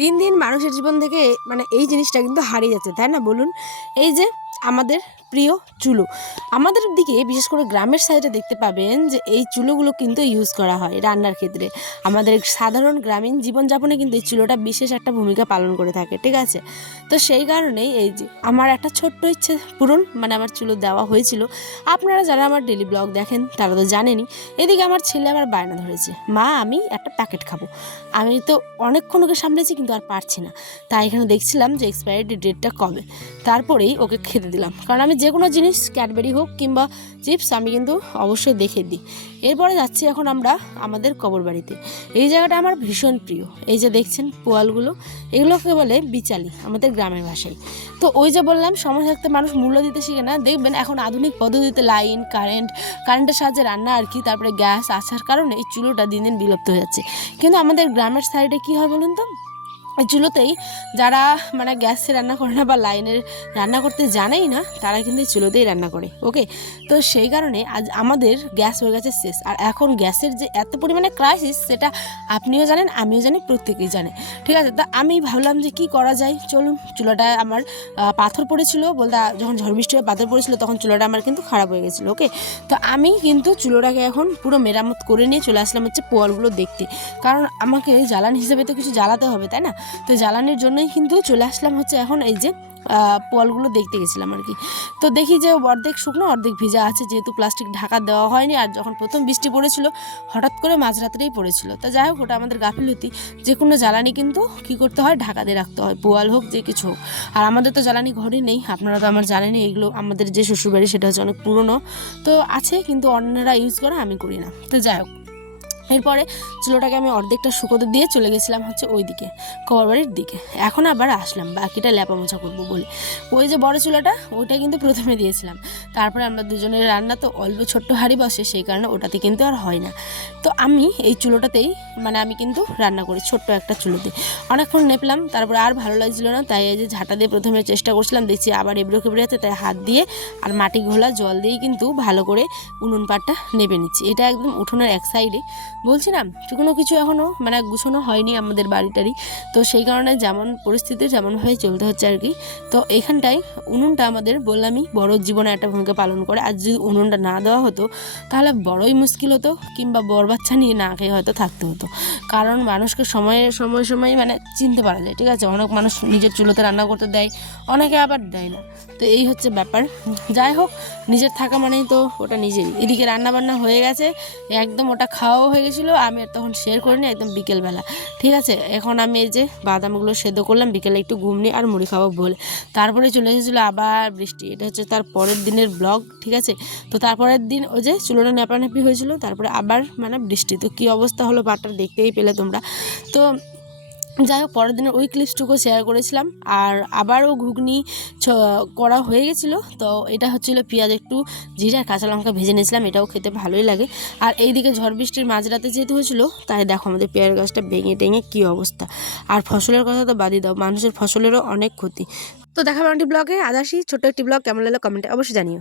দিন দিন মানুষের জীবন থেকে মানে এই জিনিসটা কিন্তু হারিয়ে যাচ্ছে, তাই না বলুন? এই যে আমাদের প্রিয় চুলো, আমাদের দিকে বিশেষ করে গ্রামের সাইডে দেখতে পাবেন যে এই চুলোগুলো কিন্তু ইউজ করা হয় রান্নার ক্ষেত্রে। আমাদের সাধারণ গ্রামীণ জীবনযাপনে কিন্তু এই চুলোটা বিশেষ একটা ভূমিকা পালন করে থাকে, ঠিক আছে? তো সেই কারণেই এই যে আমার একটা ছোট্ট ইচ্ছে পূরণ, মানে আমার চুলো দেওয়া হয়েছিল। আপনারা যারা আমার ডেলি ব্লগ দেখেন তারা তো জানেনই। এদিকে আমার ছেলে আমার বায়না ধরেছে, মা আমি একটা প্যাকেট খাবো। আমি তো অনেকক্ষণ ওকে সামলেছি কিন্তু আর পারছি না, তাই এখানে দেখছিলাম যে এক্সপায়ারি ডেটটা কবে, তারপরেই ওকে খেতে দিলাম। কারণ আমি যে কোনো জিনিস ক্যাডবেরি হোক কিংবা চিপস আমি কিন্তু অবশ্যই দেখে দিই। এরপরে যাচ্ছি এখন আমরা আমাদের কবর বাড়িতে। এই জায়গাটা আমার ভীষণ প্রিয়। এই যে দেখছেন পোয়ালগুলো, এগুলোকে বলে বিচালি আমাদের গ্রামের ভাষায়। তো ওই যে বললাম সময় থাকতে মানুষ মূল্য দিতে শিখে না। দেখবেন এখন আধুনিক পদ্ধতিতে লাইন কারেন্টের সাহায্যে রান্না আর কি, তারপরে গ্যাস আসার কারণে এই চুলোটা দিন দিন বিলুপ্ত হয়ে যাচ্ছে। কিন্তু আমাদের গ্রামের সাইডে কী হয় বলুন তো, এই চুলোতেই যারা মানে গ্যাসে রান্না করে না বা লাইনের রান্না করতে জানেই না, তারা কিন্তু এই চুলোতেই রান্না করে। ওকে, তো সেই কারণে আজ আমাদের গ্যাস হয়ে গেছে শেষ। আর এখন গ্যাসের যে এত পরিমাণে ক্রাইসিস, সেটা আপনিও জানেন, আমিও জানি, প্রত্যেকেই জানে, ঠিক আছে? তা আমি ভাবলাম যে কি করা যায়, চলুন। চুলাটা আমার পাথর পড়েছিল, বলতে যখন ঝড় বৃষ্টি হয়ে পাথর পড়েছিল তখন চুলাটা আমার কিন্তু খারাপ হয়ে গেছিলো। ওকে, তো আমি কিন্তু চুলোটাকে এখন পুরো মেরামত করে নিয়ে চলে আসলাম হচ্ছে পোয়ালগুলো দেখতে। কারণ আমাকে জ্বালানি হিসেবে তো কিছু জ্বালাতে হবে, তাই না? তো জ্বালানির জন্যই কিন্তু চলে আসলাম হচ্ছে এখন এই যে পোয়ালগুলো দেখতে গেছিলাম আর কি। তো দেখি যে অর্ধেক শুকনো অর্ধেক ভিজা আছে, যেহেতু প্লাস্টিক ঢাকা দেওয়া হয়নি। আর যখন প্রথম বৃষ্টি পড়েছিল হঠাৎ করে মাঝরাতেই পড়েছিল। তা যাই হোক, ওটা আমাদের গাফিলতি। যে কোনো জ্বালানি কিন্তু কী করতে হয়, ঢাকা দিয়ে রাখতে হয়, পোয়াল হোক যে কিছু হোক। আর আমাদের তো জ্বালানি ঘরে নেই, আপনারা তো আমার জানেনই। এগুলো আমাদের যে শ্বশুরবাড়ি সেটা হচ্ছে অনেক পুরনো, তো আছে কিন্তু অন্যরা ইউজ করে, আমি করি না। তো যাই হোক, এরপরে চুলোটাকে আমি অর্ধেকটা শুকোতে দিয়ে চলে গেছিলাম হচ্ছে ওই দিকে, কবরবাড়ির দিকে। এখন আবার আসলাম বাকিটা ল্যাপা মোছা করবো বলে। ওই যে বড় চুলাটা, ওইটা কিন্তু প্রথমে দিয়েছিলাম। তারপরে আমরা দুজনের রান্না তো অল্প ছোট্ট হাঁড়ি বসে, সেই কারণে ওটাতে কিন্তু আর হয় না। তো আমি এই চুলোটাতেই মানে আমি কিন্তু রান্না করি, ছোট্ট একটা চুলোতে। অনেকক্ষণ নেপলাম, তারপরে আর ভালো লাগছিল না, তাই এই যে ঝাঁটা দিয়ে প্রথমে চেষ্টা করছিলাম, দেখছি আবার এবড়ো খেবড়ে আছে, তাই হাত দিয়ে আর মাটি ঘোলা জল দিয়েই কিন্তু ভালো করে উনুন পাটটা নেবে নিচ্ছি। এটা একদম উঠোনের এক সাইডে। বলছিলাম কোনো কিছু এখনও মানে গুছানো হয়নি আমাদের বাড়িটারই, তো সেই কারণে যেমন পরিস্থিতি যেমনভাবে চলতে হচ্ছে আর কি। তো এখানটায় উনুনটা আমাদের বললামই বড় জীবনে একটা ভূমিকা পালন করে। আর যদি উনুনটা না দেওয়া হতো তাহলে বড়ই মুশকিল হতো, কিংবা বর বাচ্চা নিয়ে না খেয়ে হয়তো থাকতে হতো। কারণ মানুষকে সময় মানে চিনতে পারা যায়, ঠিক আছে? অনেক মানুষ নিজের চুলোতে রান্না করতে দেয়, অনেকে আবার দেয় না। তো এই হচ্ছে ব্যাপার। যাই হোক, নিজের থাকা মানেই তো ওটা নিজেরই। এদিকে রান্নাবান্না হয়ে গেছে, একদম ওটা খাওয়াও হয়ে গেছিলো। আমি আর তখন শেয়ার করিনি, একদম বিকেলবেলা, ঠিক আছে? এখন আমি এই যে বাদামগুলো সেদ্ধ করলাম, বিকেলে একটু ঘুমনি আর মুড়ি খাওয়া বলে। তারপরে চলে এসেছিলো আবার বৃষ্টি। এটা হচ্ছে তার পরের দিনের ব্লগ, ঠিক আছে? তো তারপরের দিন ওই যে চুলোটা ন্যাপান্যাপি হয়েছিল, তারপরে আবার মানে বৃষ্টি। তো কী অবস্থা হলো পাটটা দেখতেই পেলে তোমরা। তো যাই হোক, পরের দিনের ওই ক্লিপসটুকু শেয়ার করেছিলাম। আর আবারও ঘুগনি করা হয়ে গেছিলো। তো এটা হচ্ছিলো পেঁয়াজ, একটু জিরা, কাঁচা লঙ্কা ভেজে নিয়েছিলাম, এটাও খেতে ভালোই লাগে। আর এইদিকে ঝড় বৃষ্টির মাঝরাতে যেহেতু হয়েছিল, তাই দেখো আমাদের পেয়ারা গাছটা ভেঙে টেঙে কী অবস্থা। আর ফসলের কথা তো বাদই দাও, মানুষের ফসলেরও অনেক ক্ষতি। তো দেখাবো একটি ব্লগে। আজ আসি, ছোট্ট একটি ব্লগ কেমন লাগলো কমেন্টে অবশ্যই জানিও।